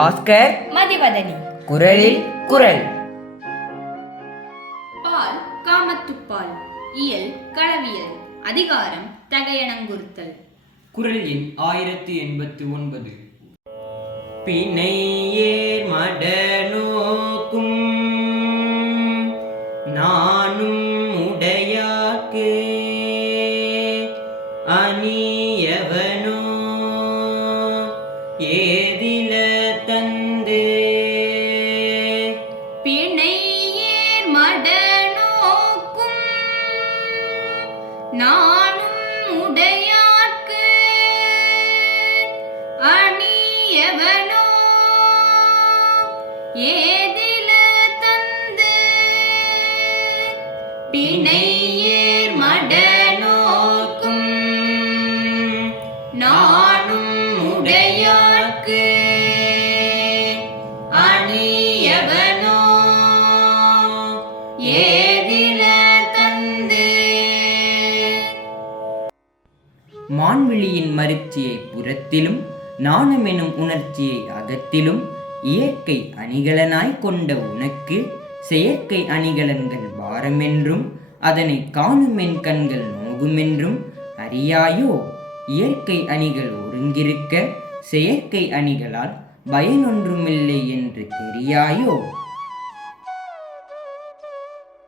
பாஸ்கர் மதிவதனி. குரலில் குரல். பால் காமத்துப்பால். இயல் களவியல். அதிகாரம் தகையணங்குறுத்தல். குரல் எண் 1089. பிணையேர் மட நோக்கும் நானும் உடையாக்கு அணியவனோ ஏதில தந்து. பிணையேர் மட நோக்கும் நானும் உடையாக்கு அணியவனோ ஏதில தந்து. பிணையேர் மட நோக்கும் நானும் உடையாக்கு அணியவனோ ஏதில தந்து. மான்விழியின் மருட்சியை புறத்திலும் நாணமெனும் உணர்ச்சியை அகத்திலும் இயற்கை அணிகலனாய் கொண்ட உனக்கு செயற்கை அணிகலன்கள் பாரமென்றும் அதனை காணுமென் கண்கள் நோகுமென்றும் அறியாயோ? இயற்கை அணிகள் ஒருங்கிருக்க செயற்கை அணிகளால் பயனொன்றுமில்லை என்று தெரியாயோ?